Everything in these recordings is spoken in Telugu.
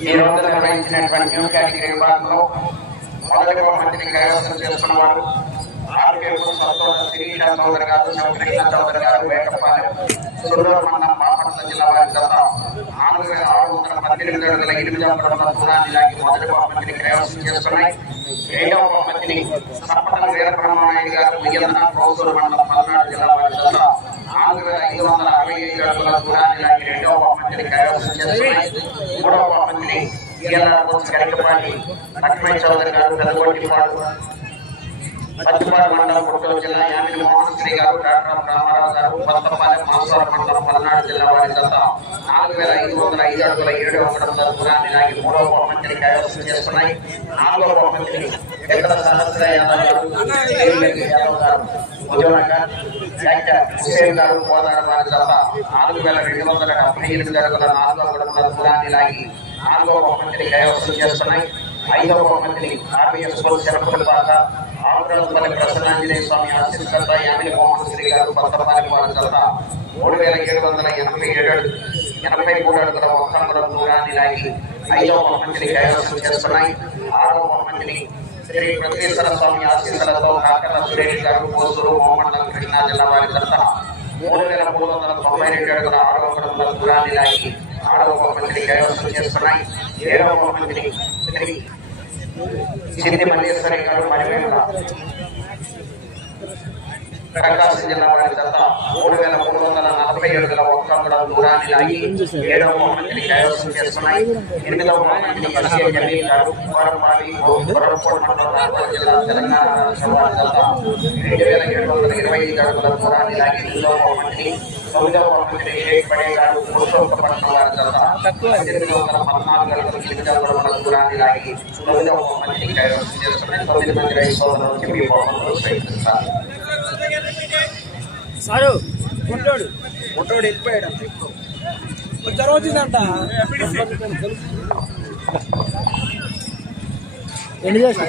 ఈ రోజున నిర్వహించినటువంటి న్యూ కేటగిరీ విభాగంలో మొదటి బహుమతిని కైవసం చేస్తున్నవారు వారు ఆర్కేపు సంతోష శిరీష చౌదరి గారు శివకృష్ణ చౌదరి గారు వేటపాలెం సురూరు మండలం బాపట్ల జిల్లా వారి. జత నాలుగు వేల ఆరు వందల పద్దెనిమిది అడుగుల ఎనిమిది వందల దూరాన్ని లాగి మొదటి బహుమతిని కైవసం చేస్తున్నాయి రెండవ బహుమతిని సప్పటల వీరబ్రహ్మనాయుడు గారు విజయన కౌసూరు మండలం పల్నాడు జిల్లా వారి జత నాలుగు వేల ఐదు వందల అరవై ఐదు అడుగుల దూరాన్ని రెండవ బహుమతిని కైవసం చేస్తున్నాయి మూడవ బహుమతిని గరికపాటి లక్ష్మణ్ చౌదరి గారు పెద్దగొట్టిపాడు పచ్చిపాడు మండలం గుంటూరు జిల్లా యామిని మోహన్ శ్రీ గారు డాక్టర్ రామారావు గారు కొత్తపాలెం మాసవర మండలం పల్నాడు జిల్లా వారి నాలుగు వేల ఐదు వందల ఐదు అడుగుల ఏడు వందల దూరాన్ని లాగి మూడవ బహుమతిని కైవసం చేస్తున్నాయి. నాలుగవ బహుమతిని సహస్ర యాదవ్ గారు ఏలిరెడ్డి హుసేన్ గారు వారి నాలుగు వేల రెండు వందల డెబ్బై ఎనిమిది అడుగుల నాలుగవ అడుగుల దూరాన్ని లాగి నాలుగవ బహుమతిని కైవసం చేస్తున్నాయి. ఐదవ బహుమతిని ఆర్బీఎస్ శరపతి పాట ఆంధ్రప్రదేశ్ ప్రసన్నాంజనేయ స్వామి ఆశీస్సులతో యామిని మోహన్ శ్రీ గారు కొత్తపాలెం వారి తర్వాత మూడు వేల ఏడు వందల ఎనభై ఏడు ఎనభై మూడు అడుగుల ఒక్క దూరాన్ని లాగి ఐదవ బహుమతిని కైవసం చేస్తున్నాయి. ఆరవ బహుమతిని శ్రీ వెంకటేశ్వర స్వామి ఆశీస్సులతో కాకర సురేష్ గారు కోసూరు మోమండలం కృష్ణా జిల్లా వారి జత మూడు వేల మూడు వందల తొంభై రెండు అడుగుల ఆరవ వందల దూరాన్ని లాగి ఆరవ బహుమతిని కైవసం చేస్తున్నాయి. ఏడవ బహుమతిని శ్రీ సిద్ధి మల్లేశ్వరి గారు మరియు ప్రకాశం జిల్లా వారి జత మూడు వేల మూడు వందల నలభై ఏడుగుల ఒక్క అంగుళం దూరాన్ని లాగి ఏడవ బహుమతిని కైవసం చేస్తున్నాయి ఎనిమిదవ బహుమతిని ఎస్ఏ జమీన్ గారు కుమారమావి కొరకోట మండలం రాజోల్ జిల్లా తెలంగాణ రాష్ట్రం వారి జత రెండు వేల ఏడు వందల ఇరవై ఐదు అడుగుల దూరాన్ని లాగి ఎనిమిదవ బహుమతిని తొమ్మిదవ మంత్రి షేక్ పడే గారు పురుషోత్తపట్నం వారి జత పద్దెనిమిది వందల పద్నాలుగు అడుగుల ఎనిమిది దూరాన్ని లాగి తొమ్మిదవ బహుమతిని కైవసం చేస్తున్నాయి తొమ్మిది మంది రైతు సోదరులు చెప్పి బహుమతులు స్వీకరిస్తారు సారు గుంటోడు. గుంటోడు వెళ్ళిపోయాడు. కొంచెం వచ్చిందంట ఎన్ని చేసిన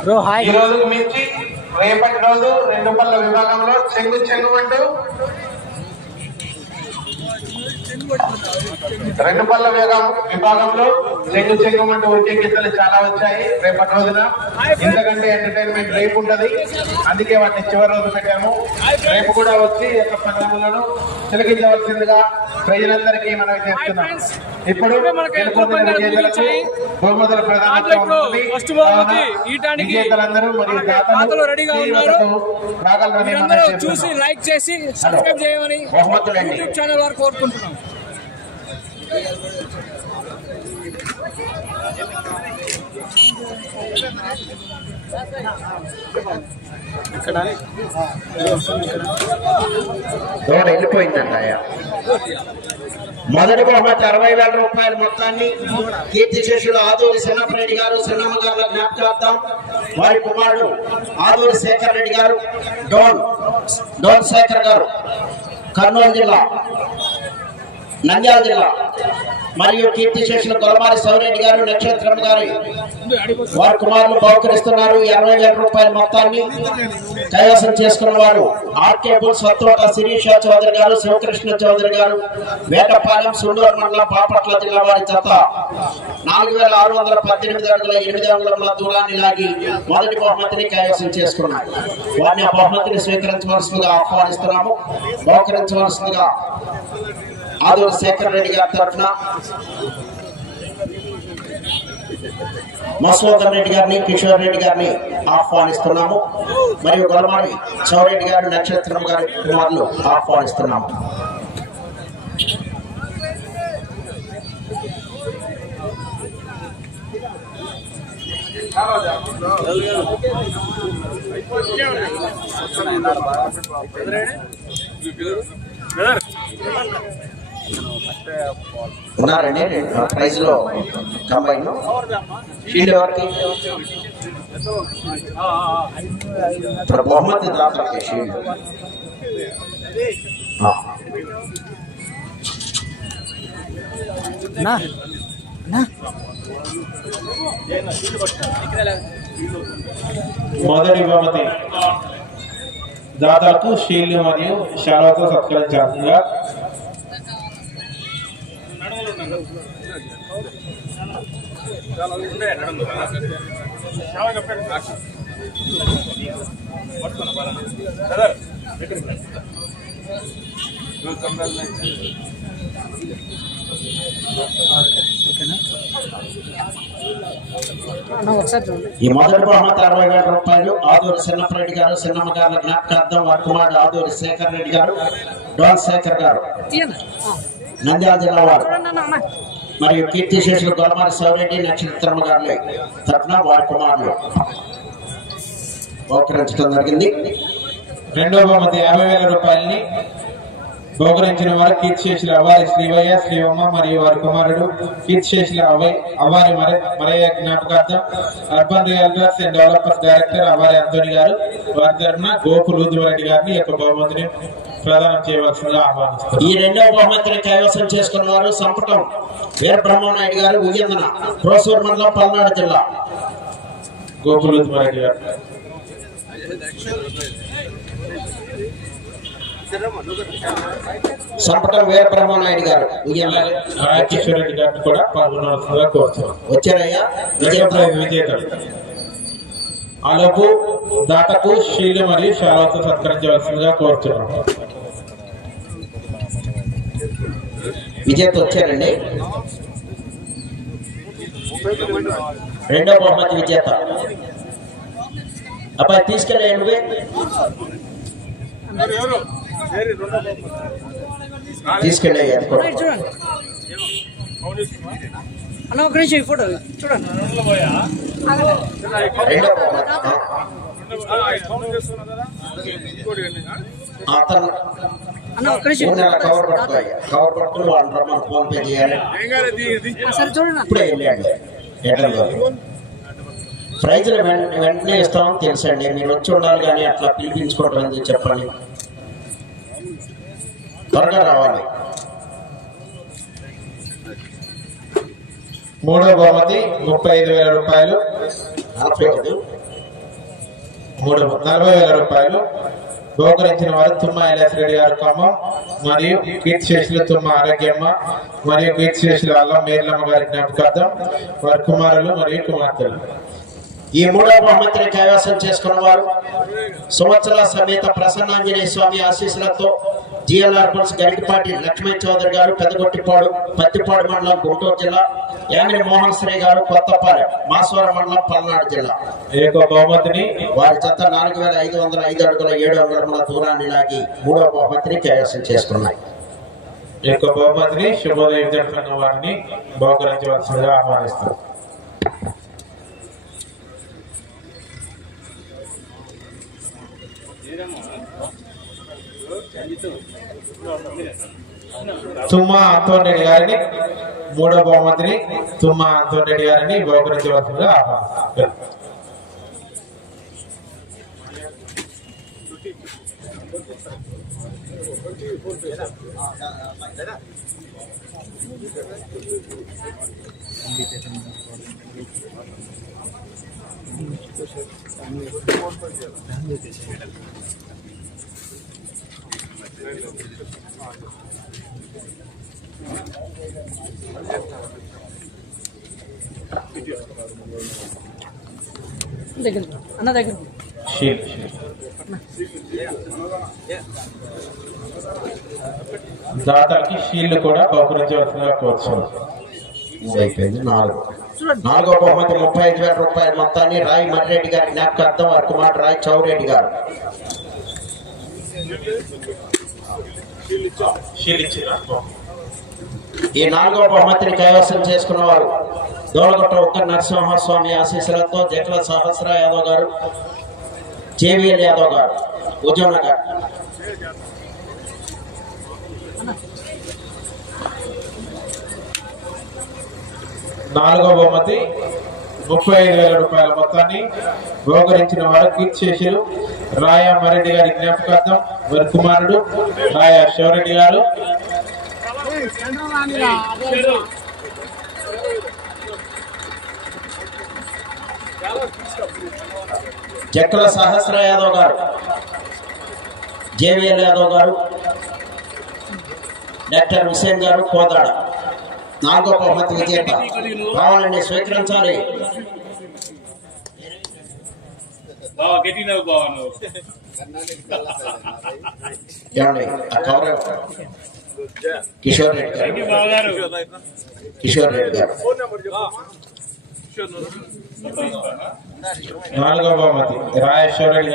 బ్రో హాయ్. ఈ రోజుకు మించి రేపటి రోజు రెండు పళ్ళ విభాగంలో చెంగు చెంగు అంటూ రెండు పళ్ళ విభాగం విభాగంలో చెంగు చెంగు అంటూ వచ్చే గీతలు చాలా వచ్చాయి. రేపటి రోజున ఎందుకంటే ఎంటర్టైన్మెంట్ రేపు ఉంటది. అందుకే వాటిని చివరి రోజు పెట్టాము. రేపు కూడా వచ్చి యొక్క పండుగలను తిలకించవలసిందిగా ప్రజలందరికీ మనం చేస్తున్నాం. ఇప్పుడు బహుమతుల రెడీగా ఉన్నారు. చూసి లైక్ చేసి సబ్స్క్రైబ్ చేయమని. యూట్యూబ్ ఛానల్ వారు కోరుకుంటున్నాం. దూరం వెళ్ళిపోయిందంట అయ్యా మొదటి బహుమతి అరవై వేల రూపాయల మొత్తాన్ని కీర్తి శేషుడు ఆదూరి చిన్నప్పరెడ్డి గారు చిన్నమ్మ గారుల జ్ఞాపకార్థం వారి కుమారుడు ఆదూరి శేఖర్ రెడ్డి గారు డోన్ డోన్ శేఖర్ గారు కర్నూలు జిల్లా నంద్యాల జిల్లా. మరియు కీర్తి చేసిన తొలమారి సౌరెడ్డి గారు నక్షత్రం గారు. వారి కుమారులు బహుకరిస్తున్నారు. ఇరవై వేల రూపాయల మొత్తాన్ని కైవసం చేసుకున్న వారు R K bull Sattota Sirisha Chowdary garu Sivakrishna Chowdary గారు వేటపాలెం సుండూరు మండలం బాపట్ల జిల్లా వారి చెత్త. నాలుగు వేల ఆరు వందల పద్దెనిమిది అడుగుల ఎనిమిది అంగుళముల దూరాన్ని లాగి మొదటి బహుమతిని కైవసం చేసుకున్నారు వారిని ఆ బహుమతిని స్వీకరించవలసిందిగా ఆహ్వానిస్తున్నాము. బహుకరించవలసిందిగా ఆదో శేఖర్ రెడ్డి గారి తరఫున మసోదర్ రెడ్డి గారిని కిషోర్ రెడ్డి గారిని ఆహ్వానిస్తున్నాము. మరియు గొలమారి చౌరెడ్డి గారి నక్షత్రం గారి కుమారులు ఆహ్వానిస్తున్నాము. ఉన్నారండి. ప్రైజ్లో కంబైన్ షీల్డ్ ఎవరికి? ఇప్పుడు బహుమతి దాతలకి షీల్డ్ ఆ. నా. నా. మొదటి బహుమతి దాదాపు షీల్డ్ మరియు శాలతో సత్కరించాల్సిందిగా ఈ మొదటి బహుమతి అరవై వేల రూపాయలు. ఆదూరి చిన్నప్పరెడ్డి గారు చిన్నమ్మ గారి జ్ఞాపకార్థం వారి కుమారుడు ఆదూరి శేఖర్ రెడ్డి గారు డోన్ శేఖర్ గారు. నంద్యాల జిల్లా వారు. మరియు కీర్తి శేషులు గొల్లమారి సౌరెడ్డి నక్షత్రమ్మ గారి తరఫున వారి కుమారులు బహుకరించడం జరిగింది. రెండో బహుమతి యాభై వేల రూపాయలని బహుకరించిన వారు కీర్తిశేషులు అవ్వారి శ్రీవయ్య శ్రీవమ్మ మరియు వారి కుమారుడు కీర్తిశేషులు అవ్వై అవ్వారి మరే మరయ్య జ్ఞాపకార్థం. Urban realtors and developers director Avvari Antoni garu. వారి తరఫున గోపు రెడ్డి గారిని యొక్క బహుమతిని ప్రదానం చేయవలసిందిగా ఆహ్వానిస్తారు ఈ రెండవ బహుమతిని కైవసం చేసుకున్న వారు సంపుటం. వీర బ్రహ్మనాయుడు గారు ఉయ్యందన ప్రోసూర్ మండలం పల్నాడు జిల్లా. గోపు రెడ్డి గారు. సంపుటం వీర బ్రహ్మనాయుడు గారు ఉయ్యందన. రాయకిషోర్ రెడ్డి గారిని కూడా పాల్గొనవలసిందిగా కోరుతున్నాం. వచ్చారయ్యా? విజేతలు ఆలోపు దాతకు షీల్డ్ మరియు శాలతో సత్కరించవలసిందిగా కోరుతున్నాం. విజేత వచ్చారండి రెండో బహుమతి విజేత. అబ్బాయి తీసుకెళ్ళే నువ్వే తీసుకెళ్ళే అన్న ఒక నిమిషం ఈ ఫోటో చూడండి. అతను అన్న సరే చూడండి ప్రైజులు వెంటనే ఇస్తామని తెలుసండి. మీరు వచ్చి ఉండాలి కానీ అట్లా పిలిపించుకోవడం ఎందుకు చెప్పండి? త్వరగా రావాలి. మూడో బహుమతి ముప్పై ఐదు వేల రూపాయలు. నలభై ఐదు మూడు నలభై వేల రూపాయలు. బహుకరించిన వారు తుమ్మ ఐలాసిరెడ్డి గారు ఖమ్మం మరియు కీర్తి శేషులు తుమ్మ ఆరోగ్యమ్మ మరియు కీర్తి శేషులు అల్లం మేర్లమ్మ గారి జ్ఞాపకార్థం వారి కుమారులు మరియు కుమార్తెలు. ఈ మూడవ బహుమతిని కైవసం చేసుకున్న వారు సంవత్సర సమేత ప్రసన్నాంజనేయ స్వామి ఆశీస్సులతో జిఎల్ఆర్ బన్స్ గరికపాటి లక్ష్మణ్ చౌదరి గారు పెదగొట్టిపాడు పత్తిపాడు మండలం గుంటూరు జిల్లా యాంగ్రి మోహన్ శ్రీ గారు కొత్తపాలెం మాస్వరం మండలం పల్నాడు జిల్లా. ఈ యొక్క బహుమతిని వారి జత నాలుగు వేల ఐదు వందల ఐదు అడుగుల ఏడు అంగుళముల దూరాన్ని లాగి మూడవ బహుమతిని కైవసం చేసుకున్నాయి. ఈ యొక్క బహుమతిని శుభోదయం జరుపుతున్న వారిని బహుకరించవలసిందిగా ఆహ్వానిస్తారు తుమ్మ అంతోన్ రెడ్డి గారిని మూడో బహుమతిని తుమ్మ అంతోన్ గారిని బహుకరించవలసిందిగా ఆహ్వానిస్తారు దగ్గర అన్న దగ్గర దాతలకి షీల్డ్ కూడా బహుకరించవలసిందిగా కోరుతున్నాం అయిపోయింది. నాలుగు. చూడండి. నాలుగో బహుమతి ముప్పై ఐదు వేల రూపాయల మొత్తాన్ని రాయి మర్రెడ్డి గారి జ్ఞాపకార్థం వారి కుమారుడు రాయి చౌరెడ్డి గారు. షీల్ ఇచ్చిరా? ఈ నాలుగో బహుమతిని కైవసం చేసుకున్న వారు దోళగొట్ట ఒక్క నరసింహస్వామి ఆశీస్సులతో జట్ల సహస్ర యాదవ్ గారు జేవిఎల్ యాదవ్ గారు ఉజ్వల గారు. నాలుగో బహుమతి ముప్పై ఐదు వేల రూపాయల మొత్తాన్ని బహుకరించిన వారు కీర్తిశేషులు రాయా మరెడ్డి గారి జ్ఞాపకార్థం వరి కుమారుడు రాయా శివరెడ్డి గారు చక్ర సహస్ర యాదవ్ గారు జేవిఎల్ యాదవ్ గారు డాక్టర్ హుసేన్ గారు కోదాడ నాలుగో బహుమతి విజేత. కావాలండి స్వీకరించాలి. ఏమండి ఆ కవర్. కిషోర్ రెడ్డి గారు. కిషోర్ రెడ్డి గారు. నాలుగో బహుమతి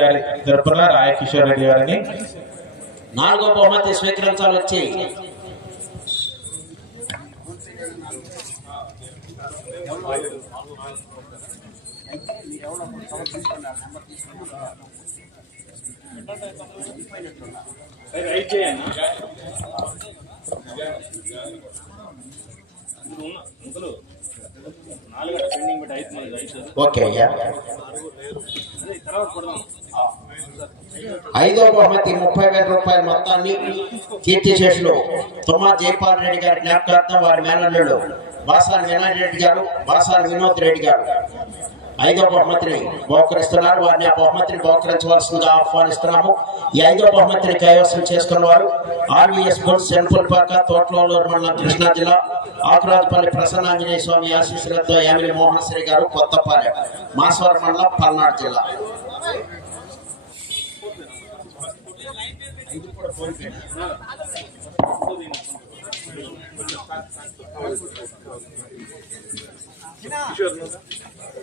గారి తరపున రాయ కిషోర్ రెడ్డి గారిని. నాలుగో బహుమతి స్వీకరించాలి వచ్చి. రైట్ చేయన్న ఓకే. అయ్యా అదే బహుమతి ముప్పై వేల రూపాయల మొత్తాన్ని కీర్తిశేషులు తుమ్మా జైపాల్ రెడ్డి గారి జ్ఞాపకార్థం వారి మేనల్లుడు బాసాని వినాయక్ రెడ్డి గారు బాసాని వినోద్ రెడ్డి గారు. ఐదో బహుమతిని బహుకరిస్తున్నారు వారిని ఆ బహుమతిని బహుకరించవలసిందిగా ఆహ్వానిస్తున్నాము. ఈ ఐదో బహుమతిని కైవసం చేసుకున్న వారు ఆర్వీఎస్ బుల్స్ సెంట్రల్ పాక తోటలూరు మండలం కృష్ణా జిల్లా ఆకురాజపల్లి ప్రసన్నాంజనేయ స్వామి ఆశీస్సులతో యామిలి మోహన్ శ్రీ గారు కొత్తపాలెం మాస్వరం మండలం పల్నాడు జిల్లా. కిషోర్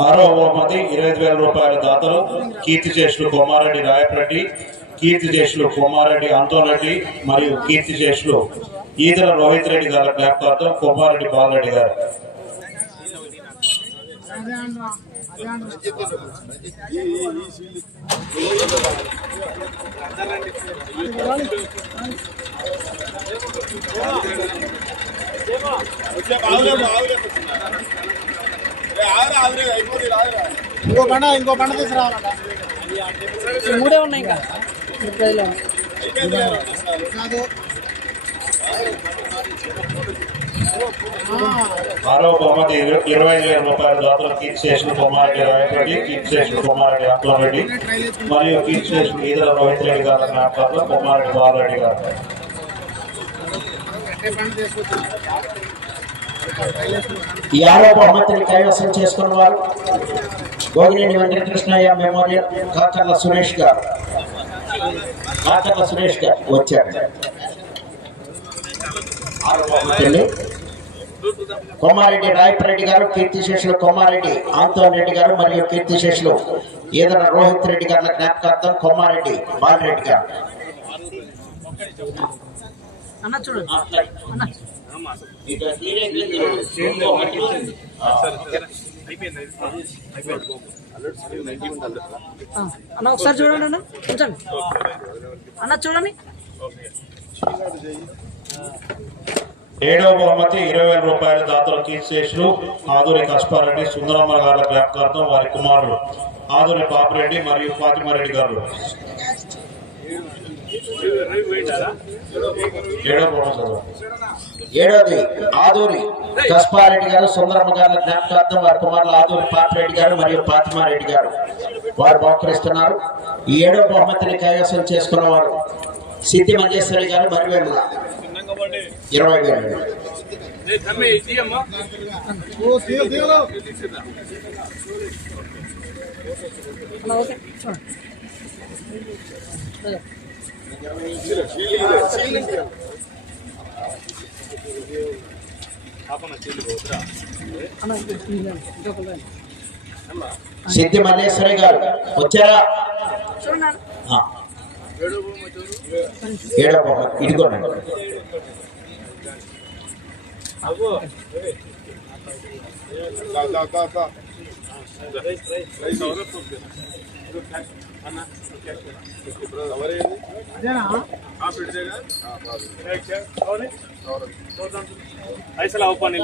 ఆరో బహుమతి ఇరవై ఐదు వేల రూపాయల దాతలు కీర్తి చేసులు కొమారెడ్డి రాయపరెడ్డి కీర్తి చేసులు కొమారెడ్డి అంతోన్ రెడ్డి మరియు కీర్తి చేసులు ఈదల రోహిత్ రెడ్డి గారి జ్ఞాపకార్థం కొమారెడ్డి బాలరెడ్డి గారు. ఇంకో బండ ఇంకో బండ తీసుకురావాలంట. మూడే ఉన్నాయి ఇంకా. కాదు ఆరో బహుమతి ఇరవై ఐదు వేల రూపాయల దాతలు కీర్తి స్టేషన్ కొమారెడ్డి రాయపరెడ్డి కీర్తి చేసులు కొమారెడ్డి అంతోన్ రెడ్డి. మరియు కీర్తి స్టేషన్ ఈదల రోహిత్ రెడ్డి గారి జ్ఞాపకాలు కొమారెడ్డి బాలరెడ్డి గారు. ఈ ఆరో బహుమతిని కైవసం చేసుకున్న వారు గోగినేని వెంకటకృష్ణయ్య మెమోరియల్ కాకర్ల సురేష్ గారు. కాకర్ల సురేష్ గారు వచ్చారు. అండి. కొమ్మారెడ్డి రాయపరెడ్డి గారు కీర్తిశేషులు కొమ్మారెడ్డి ఆంతోన్ రెడ్డి గారు మరియు కీర్తిశేషులు ఈదర రోహిత్ రెడ్డి గారి జ్ఞాపకార్థం కొమ్మారెడ్డి బాలరెడ్డి గారు. అన్న చూడండి అన్న. ఆ, అన్న ఒకసారి చూడండి అన్న. ఉంచండి. అన్న చూడండి. ఏడవ బహుమతి ఇరవై వేల రూపాయల దాతలు కీర్తిశేషులు ఆదూరి కష్పారెడ్డి సుందరమ్మ గారి జ్ఞాపకార్థం వారి కుమారుడు ఆదూరి పాపిరెడ్డి మరియు ఫాతిమారెడ్డి గారు. ఏడవది ఏడోది ఆదూరి కష్పారెడ్డి గారు సుందరమ్మ గారి జ్ఞాపకార్థం వారి కుమారులు ఆదూరి పాపిరెడ్డి గారు మరియు పాతిమారెడ్డి గారు. వారు బహుకరిస్తున్నారు ఈ ఏడో బహుమతిని కైవసం చేసుకున్న వారు సిద్ధి మంజేశ్వరి గారు మరివేళ్ళ ఇరవై. సిద్ధి మల్లేశ్వరి గారు వచ్చారా. ఏడో ఇదిగోనండి పైసలు అవ్వని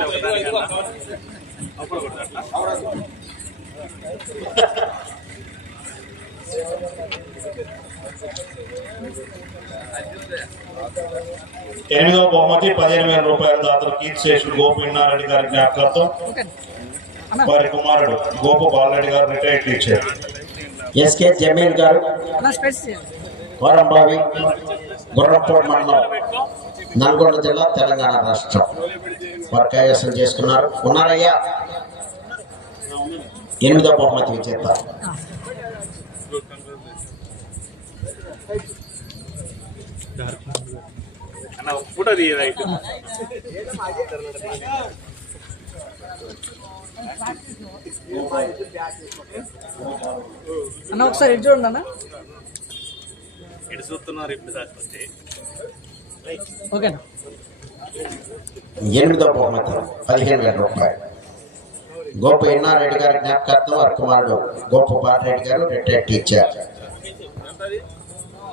అప్పుడు కొట్టాలా ఎనిమిదవ బహుమతి పదిహేను వేల రూపాయల దాతలు కీర్తి గోపు ఇన్నారెడ్డి గారి అన్న వారి కుమారుడు గోపు బాలరెడ్డి గారు రిటైర్డ్ టీచర్ ఎస్కే జమీల్ గారు కోరంబావి గుర్రంపూడి మండలం నల్గొండ జిల్లా తెలంగాణ రాష్ట్రం. వారు కైవసం చేసుకున్నారు. ఉన్నారయ్యా? ఎనిమిదో బహుమతి విజేత. అన్న ఫోటో తీయదైతే అన్న ఒకసారి ఇటు చూడండి అన్న. ఇటు చూస్తున్నారు ఇప్పుడు దాకా వచ్చి ఓకేనా ఎనిమిదో బహుమతి పదిహేను వేల రూపాయలు. గోప ఎన్నారెడ్డి గారి జ్ఞాపకార్థం వారి కుమారుడు గోప బాలరెడ్డి గారు రిటైర్డ్ టీచర్.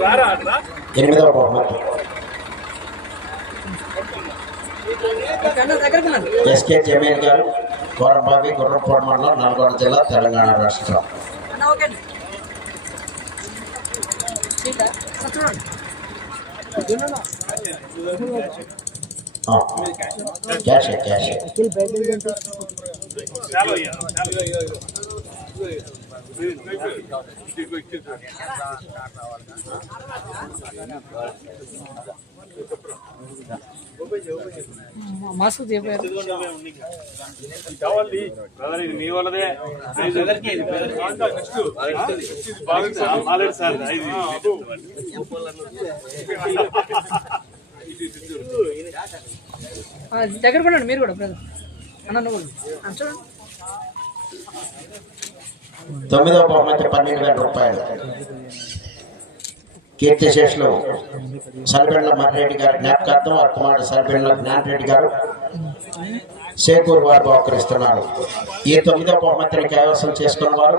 రారా అట్లా ఎనిమిదో బహుమతి ఓకే అన్న దగ్గరకు ఉన్నాను ఎస్కే జమీన్ గారు కోరంబావి గుర్రంపూడి మండలం నల్గొండ జిల్లా తెలంగాణ రాష్ట్రం. అన్న ఓకే క్యాష్ క్యాష్. మాస్క్ కావాలి. మీ వాళ్ళదే సార్ దగ్గరకు ఉండండి మీరు కూడా అన్న నువ్వు. కూడా. చూడండి. తొమ్మిదవ బహుమతి పన్నెండు వేల రూపాయలు. కీర్తిశేషులు సరిబెండ్ల మర్రెడ్డి గారి జ్ఞాపకార్థం వారి కుమారుడు సరిబెండ్ల జ్ఞానరెడ్డి గారు సేకూరు వారు బహుకరిస్తున్నారు. ఈ తొమ్మిదవ బహుమతిని కైవసం చేసుకున్న వారు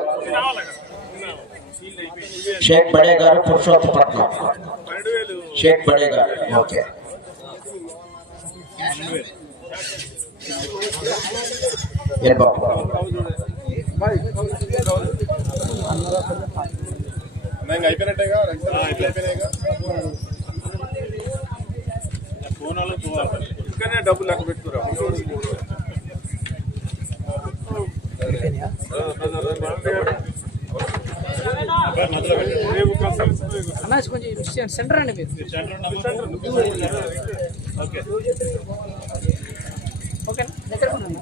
షేక్ బడే గారు పురుషోత్తపట్నం. షేక్ బడే గారు ఓకే. ఏ బాబు అయిపోయినట్టేగా? అయిపోయినాయిగా? ఇక్కడనే డబ్బులు లెక్క పెట్టుకురా. రేపు కన్సల్ట్ అన్న కొంచెం. సెంటర్ అండి మీరు. ఓకే దగ్గరకు ఉండండి.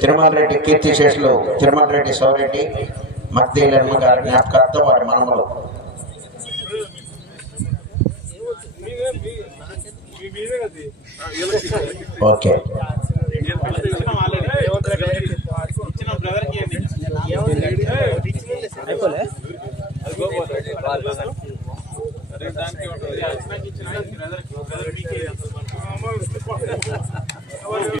తిరుమల రెడ్డి కీర్తి శేషులు తిరుమల రెడ్డి సౌరెడ్డి మక్తీలమ్మ గారి జ్ఞాపకార్థం వారి మనములు. ఓకే. అయిపోలే దానికి